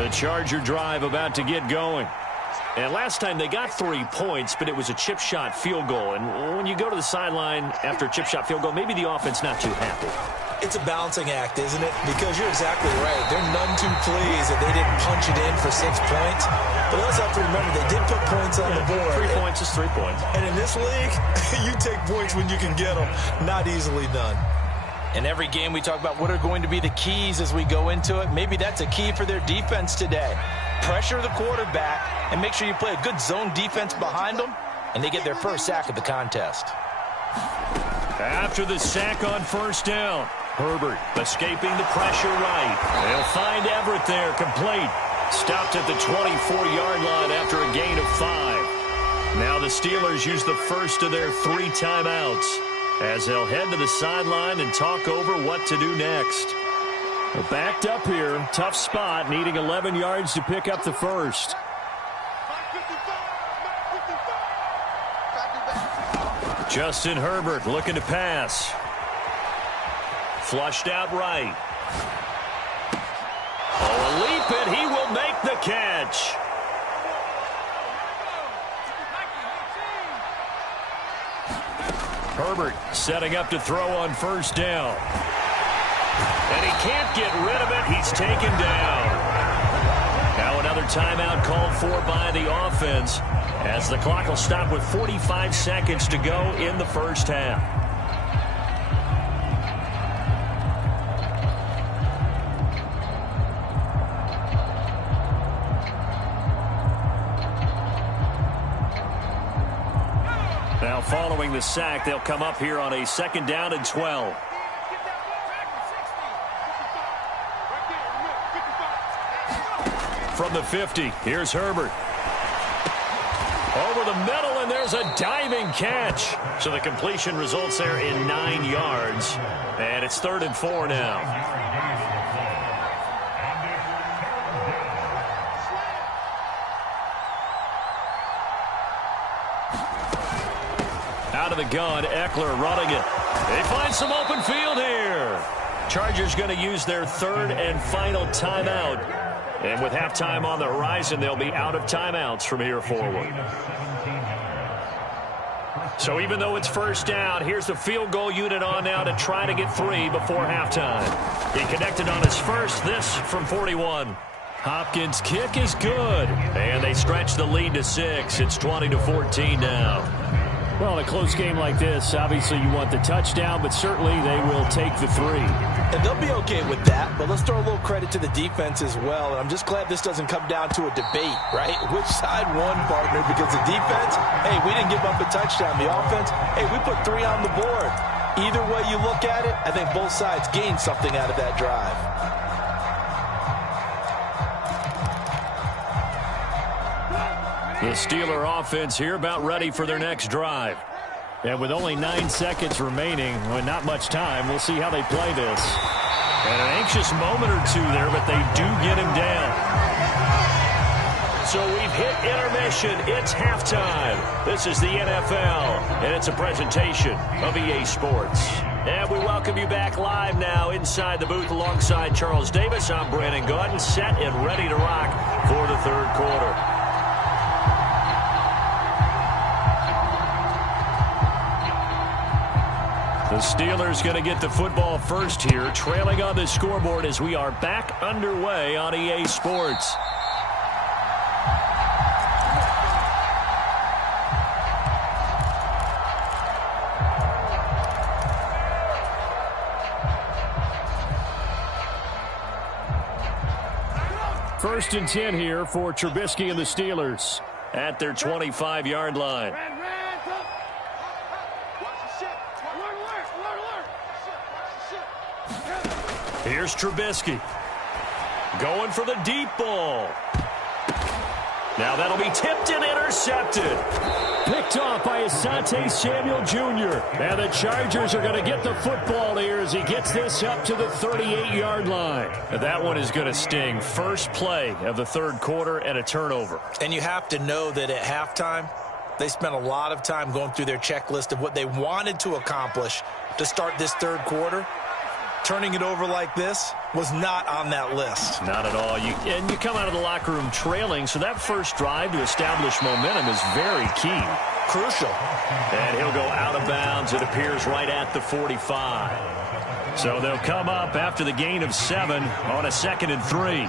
The Charger drive about to get going. And last time they got 3 points, but it was a chip shot field goal. And when you go to the sideline after a chip shot field goal, maybe the offense not too happy. It's a balancing act, isn't it? Because you're exactly right. They're none too pleased that they didn't punch it in for 6 points. But they also have to remember they did put points on the board. 3 points is 3 points. And in this league, you take points when you can get them. Not easily done. In every game, we talk about what are going to be the keys as we go into it. Maybe that's a key for their defense today. Pressure the quarterback and make sure you play a good zone defense behind them, and they get their first sack of the contest. After the sack on first down, Herbert escaping the pressure right. They'll find Everett there, complete. Stopped at the 24-yard line after a gain of 5. Now the Steelers use the first of their 3 timeouts as they'll head to the sideline and talk over what to do next. They're backed up here, tough spot, needing 11 yards to pick up the first. Justin Herbert looking to pass. Flushed out right. Oh, a leap it. He will make the catch. Herbert setting up to throw on first down. And he can't get rid of it. He's taken down. Now another timeout called for by the offense as the clock will stop with 45 seconds to go in the first half. Now following the sack, they'll come up here on a 2nd down and 12. From the 50, here's Herbert. Over the middle, and there's a diving catch. So the completion results there in 9 yards. And it's 3rd and 4 now. Out of the gun, Eckler running it. They find some open field here. Chargers going to use their 3rd and final timeout. And with halftime on the horizon, they'll be out of timeouts from here forward. So even though it's first down, here's the field goal unit on now to try to get 3 before halftime. He connected on his first, this from 41. Hopkins' kick is good. And they stretch the lead to 6. It's 20-14 now. Well, in a close game like this, obviously you want the touchdown, but certainly they will take the 3. And they'll be okay with that, but let's throw a little credit to the defense as well. I'm just glad this doesn't come down to a debate, right? Which side won, partner? Because the defense, hey, we didn't give up a touchdown. The offense, hey, we put 3 on the board. Either way you look at it, I think both sides gained something out of that drive. The Steeler offense here about ready for their next drive. And with only 9 seconds remaining, well, not much time, we'll see how they play this. And an anxious moment or two there, but they do get him down. So we've hit intermission. It's halftime. This is the NFL, and it's a presentation of EA Sports. And we welcome you back live now inside the booth alongside Charles Davis. I'm Brandon Gordon, set and ready to rock for the 3rd quarter. The Steelers going to get the football first here, trailing on the scoreboard as we are back underway on EA Sports. First and 10 here for Trubisky and the Steelers at their 25-yard line. Here's Trubisky. Going for the deep ball. Now that'll be tipped and intercepted. Picked off by Asante Samuel Jr. And the Chargers are going to get the football here as he gets this up to the 38-yard line. That one is going to sting. First play of the 3rd quarter and a turnover. And you have to know that at halftime, they spent a lot of time going through their checklist of what they wanted to accomplish to start this 3rd quarter. Turning it over like this was not on that list. Not at all. You come out of the locker room trailing, so that first drive to establish momentum is very key. Crucial. And he'll go out of bounds, it appears, right at the 45. So they'll come up after the gain of 7 on a 2nd and 3.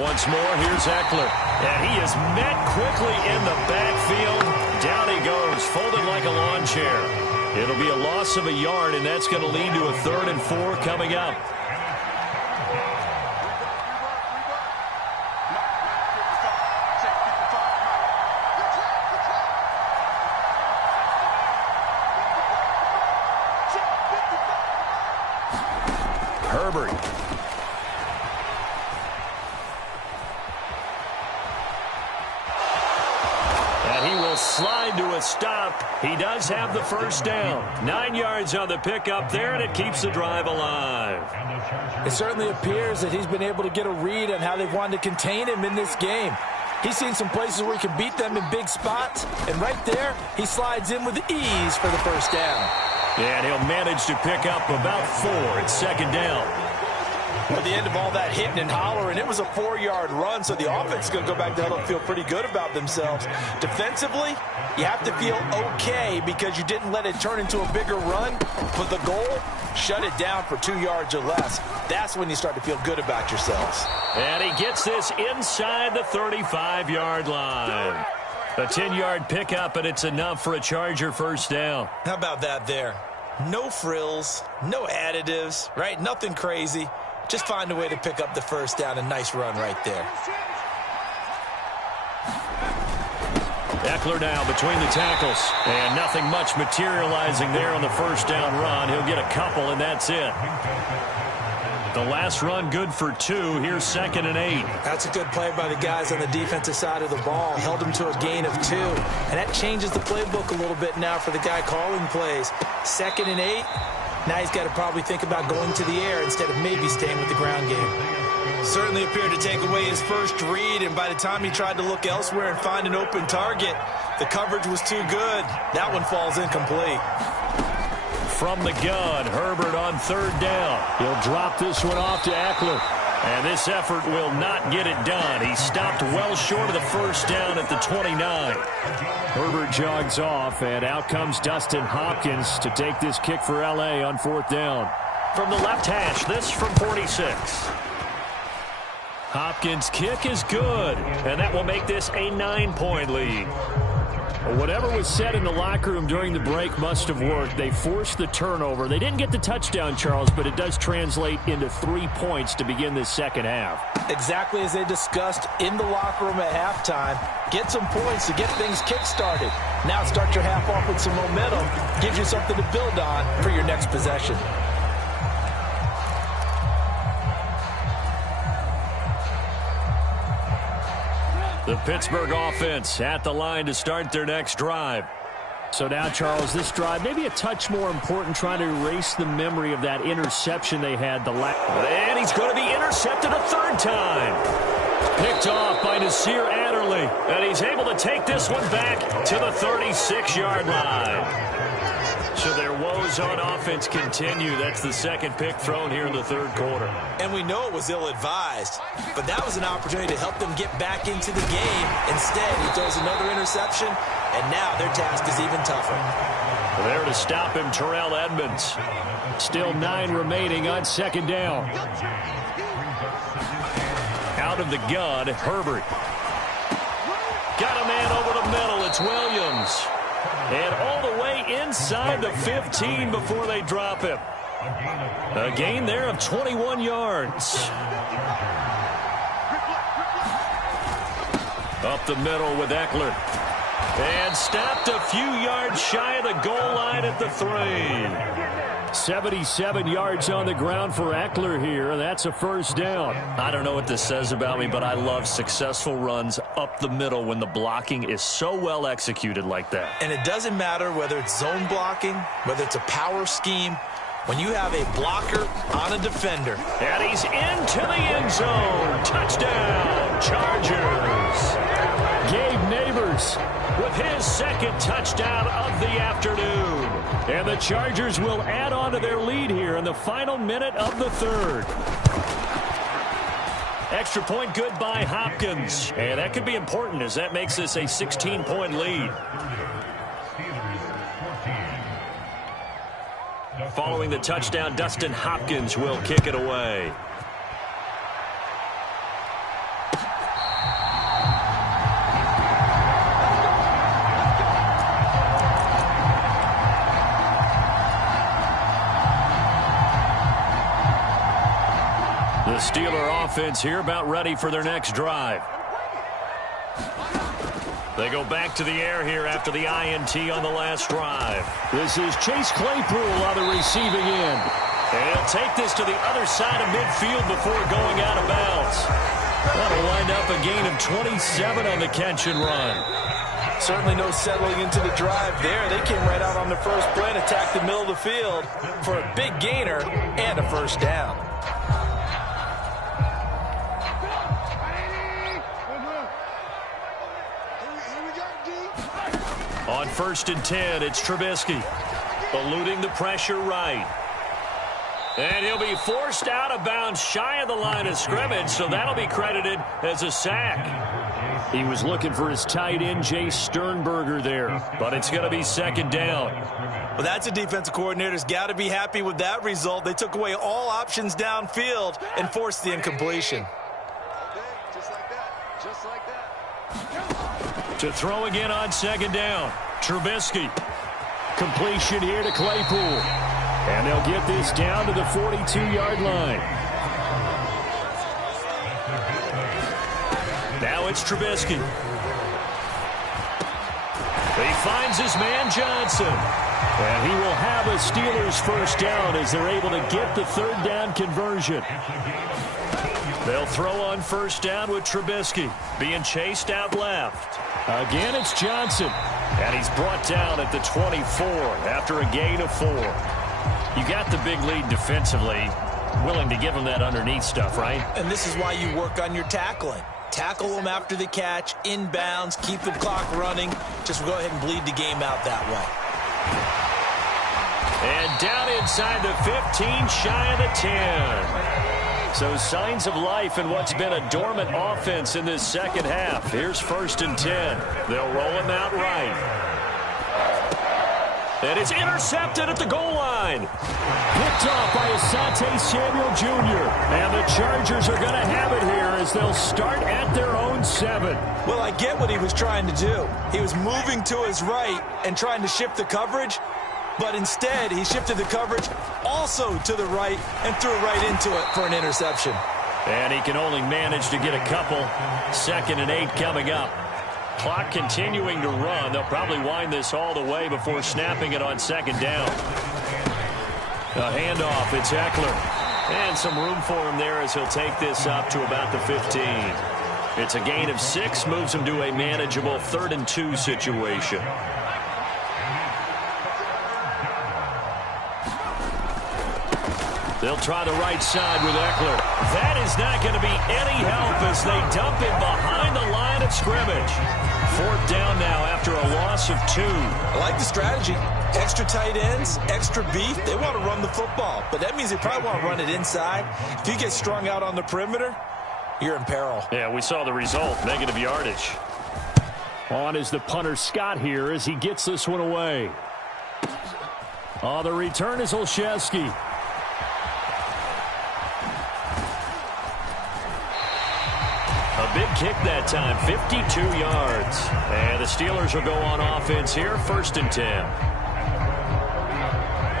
Once more, here's Eckler. And he is met quickly in the backfield. Down he goes, folded like a lawn chair. It'll be a loss of a yard, and that's going to lead to a 3rd and 4 coming up. Herbert. And he will slide to a stop. He does have the first down. 9 yards on the pickup there, and it keeps the drive alive. It certainly appears that he's been able to get a read on how they've wanted to contain him in this game. He's seen some places where he can beat them in big spots, and right there, he slides in with ease for the first down. And he'll manage to pick up about 4 at 2nd down. At the end of all that hitting and hollering, it was a 4-yard run, so the offense is going to go back to huddle and feel pretty good about themselves. Defensively, you have to feel okay because you didn't let it turn into a bigger run, but the goal, shut it down for 2 yards or less. That's when you start to feel good about yourselves. And he gets this inside the 35-yard line. A 10-yard pickup, and it's enough for a Charger first down. How about that there? No frills, no additives, right? Nothing crazy. Just find a way to pick up the first down. A nice run right there. Eckler now between the tackles. And nothing much materializing there on the first down run. He'll get a couple, and that's it. The last run good for 2. Here's 2nd and 8. That's a good play by the guys on the defensive side of the ball. Held him to a gain of 2. And that changes the playbook a little bit now for the guy calling plays. 2nd and 8. Now he's got to probably think about going to the air instead of maybe staying with the ground game. Certainly appeared to take away his first read, and by the time he tried to look elsewhere and find an open target, the coverage was too good. That one falls incomplete. From the gun, Herbert on 3rd down. He'll drop this one off to Eckler. And this effort will not get it done. He stopped well short of the first down at the 29. Herbert jogs off, and out comes Dustin Hopkins to take this kick for L.A. on 4th down. From the left hash, this from 46. Hopkins' kick is good, and that will make this a 9-point lead. Whatever was said in the locker room during the break must have worked. They forced the turnover. They didn't get the touchdown, Charles, but it does translate into 3 points to begin this second half. Exactly as they discussed in the locker room at halftime. Get some points to get things kick-started. Now start your half off with some momentum. Gives you something to build on for your next possession. The Pittsburgh offense at the line to start their next drive. So now, Charles, this drive may be a touch more important, trying to erase the memory of that interception they had the last. And he's going to be intercepted a 3rd time. Picked off by Nasir Adderley. And he's able to take this one back to the 36-yard line. So their woes on offense continue. That's the 2nd pick thrown here in the 3rd quarter. And we know it was ill-advised, but that was an opportunity to help them get back into the game. Instead, he throws another interception, and now their task is even tougher. There to stop him, Terrell Edmonds. Still 9 remaining on 2nd down. Out of the gun, Herbert. Got a man over the middle. It's Williams. And all the way inside the 15 before they drop him. A gain there of 21 yards. Up the middle with Eckler. And stopped a few yards shy of the goal line at the 3. 77 yards on the ground for Eckler here. That's a first down. I don't know what this says about me, but I love successful runs up the middle when the blocking is so well executed like that. And it doesn't matter whether it's zone blocking, whether it's a power scheme, when you have a blocker on a defender. And he's into the end zone. Touchdown, Chargers. Gabe Neighbors with his second touchdown of the afternoon. And the Chargers will add on to their lead here in the final minute of the third. Extra point good by Hopkins. And that could be important as that makes this a 16-point lead. Following the touchdown, Dustin Hopkins will kick it away. The Steeler offense here about ready for their next drive. They go back to the air here after the INT on the last drive. This is Chase Claypool on the receiving end. And he'll take this to the other side of midfield before going out of bounds. That'll wind up a gain of 27 on the catch and run. Certainly no settling into the drive there. They came right out on the first play and attacked the middle of the field for a big gainer and a first down. On 1st and 10, it's Trubisky. Eluding the pressure right. And he'll be forced out of bounds shy of the line of scrimmage, so that'll be credited as a sack. He was looking for his tight end, Jay Sternberger there, but it's going to be second down. Well, that's a defensive coordinator's got to be happy with that result. They took away all options downfield and forced the incompletion. Just like that. Just like that. To throw again on second down. Trubisky. Completion here to Claypool. And they'll get this down to the 42-yard line. Now it's Trubisky. He finds his man Johnson. And he will have a Steelers first down as they're able to get the third down conversion. They'll throw on first down with Trubisky being chased out left. Again, it's Johnson. And he's brought down at the 24 after a gain of 4. You got the big lead defensively. Willing to give him that underneath stuff, right? And this is why you work on your tackling. Tackle them after the catch, inbounds, keep the clock running. Just go ahead and bleed the game out that way. And down inside the 15, shy of the 10. So signs of life in what's been a dormant offense in this second half. Here's 1st and 10. They'll roll him out right. And it's intercepted at the goal line. Picked off by Asante Samuel Jr. And the Chargers are going to have it here as they'll start at their own 7. Well, I get what he was trying to do. He was moving to his right and trying to shift the coverage. But instead, he shifted the coverage also to the right and threw right into it for an interception. And he can only manage to get a couple. 2nd and 8 coming up. Clock continuing to run. They'll probably wind this all the way before snapping it on second down. A handoff. It's Eckler. And some room for him there as he'll take this up to about the 15. It's a gain of 6. Moves him to a manageable 3rd and 2 situation. They'll try the right side with Eckler. That is not going to be any help as they dump him behind the line of scrimmage. 4th down now after a loss of 2. I like the strategy. Extra tight ends, extra beef. They want to run the football, but that means they probably want to run it inside. If you get strung out on the perimeter, you're in peril. Yeah, we saw the result. Negative yardage. On is the punter Scott here as he gets this one away. The return is Olszewski. A big kick that time, 52 yards. And the Steelers will go on offense here, 1st and 10.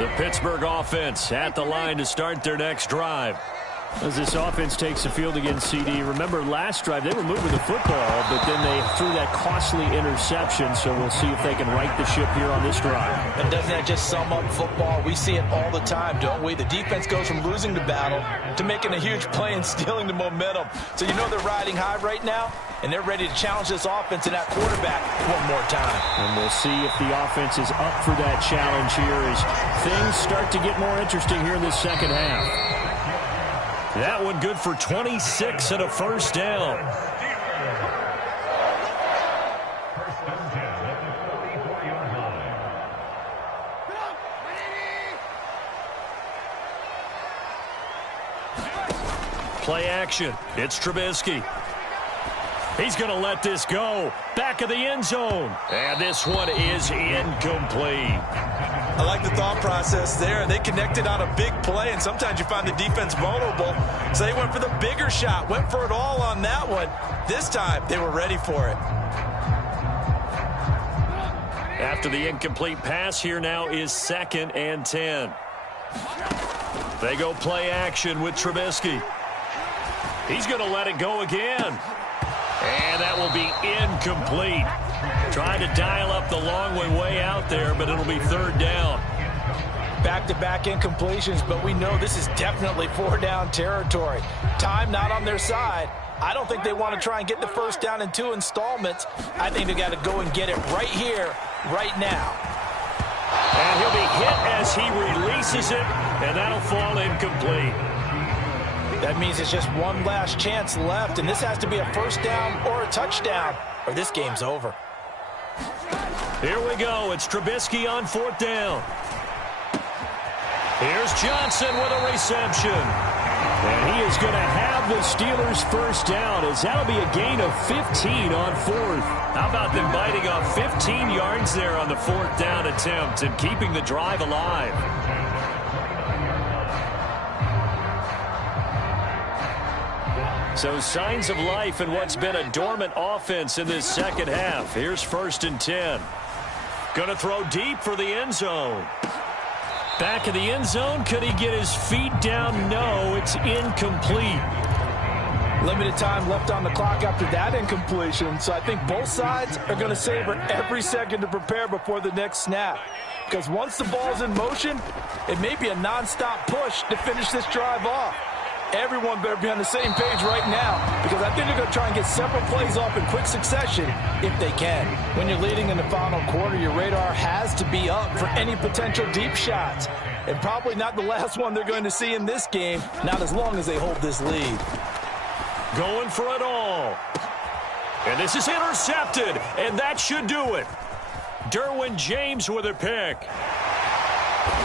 The Pittsburgh offense at the line to start their next drive. As this offense takes the field against CD, remember last drive they were moving the football, but then they threw that costly interception, so we'll see if they can right the ship here on this drive. And doesn't that just sum up football? We see it all the time, don't we? The defense goes from losing the battle to making a huge play and stealing the momentum. So you know they're riding high right now, and they're ready to challenge this offense and that quarterback one more time. And we'll see if the offense is up for that challenge here as things start to get more interesting here in this second half. That one good for 26 and a first down. Play action. It's Trubisky. He's going to let this go. Back of the end zone. And this one is incomplete. I like the thought process there. They connected on a big play, and sometimes you find the defense vulnerable. So they went for the bigger shot, went for it all on that one. This time, they were ready for it. After the incomplete pass, here now is 2nd and 10. They go play action with Trubisky. He's going to let it go again. And that will be incomplete. Trying to dial up the long way out there, but it'll be 3rd down. Back-to-back incompletions, but we know this is definitely 4-down territory. Time not on their side. I don't think they want to try and get the first down in 2 installments. I think they got to go and get it right here, right now. And he'll be hit as he releases it, and that'll fall incomplete. That means it's just one last chance left, and this has to be a first down or a touchdown, or this game's over. Here we go. It's Trubisky on 4th down. Here's Johnson with a reception. And he is going to have the Steelers' first down, as that'll be a gain of 15 on 4th. How about them biting off 15 yards there on the 4th down attempt and keeping the drive alive? So signs of life in what's been a dormant offense in this second half. Here's 1st and 10. Going to throw deep for the end zone. Back of the end zone. Could he get his feet down? No, it's incomplete. Limited time left on the clock after that incompletion, so I think both sides are going to savor every second to prepare before the next snap. Because once the ball's in motion, it may be a nonstop push to finish this drive off. Everyone better be on the same page right now, because I think they're going to try and get several plays off in quick succession if they can. When you're leading in the final quarter, your radar has to be up for any potential deep shots. And probably not the last one they're going to see in this game, not as long as they hold this lead. Going for it all. And this is intercepted, and that should do it. Derwin James with a pick.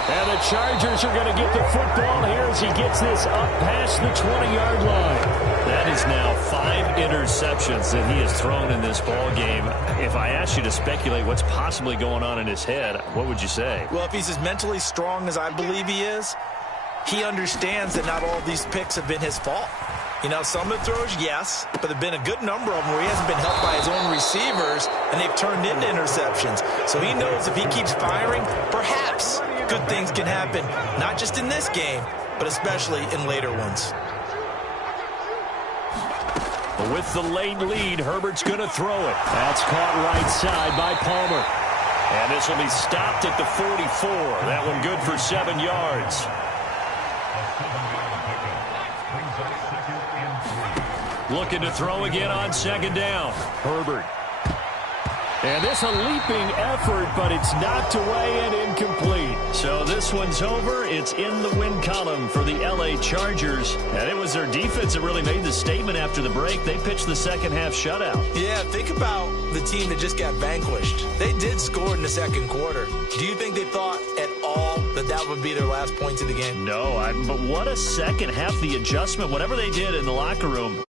And the Chargers are going to get the football here as he gets this up past the 20-yard line. That is now 5 interceptions that he has thrown in this ball game. If I asked you to speculate what's possibly going on in his head, what would you say? Well, if he's as mentally strong as I believe he is, he understands that not all of these picks have been his fault. You know, some of the throws, yes, but there have been a good number of them where he hasn't been helped by his own receivers, and they've turned into interceptions. So he knows if he keeps firing, perhaps good things can happen, not just in this game, but especially in later ones. With the late lead, Herbert's going to throw it. That's caught right side by Palmer. And this will be stopped at the 44. That one good for 7 yards. Looking to throw again on 2nd down. Herbert. And this a leaping effort, but it's knocked away and incomplete. So this one's over. It's in the win column for the LA Chargers. And it was their defense that really made the statement after the break. They pitched the second half shutout. Yeah, think about the team that just got vanquished. They did score in the second quarter. Do you think they thought at all that that would be their last points of the game? No, but what a second half, the adjustment, whatever they did in the locker room.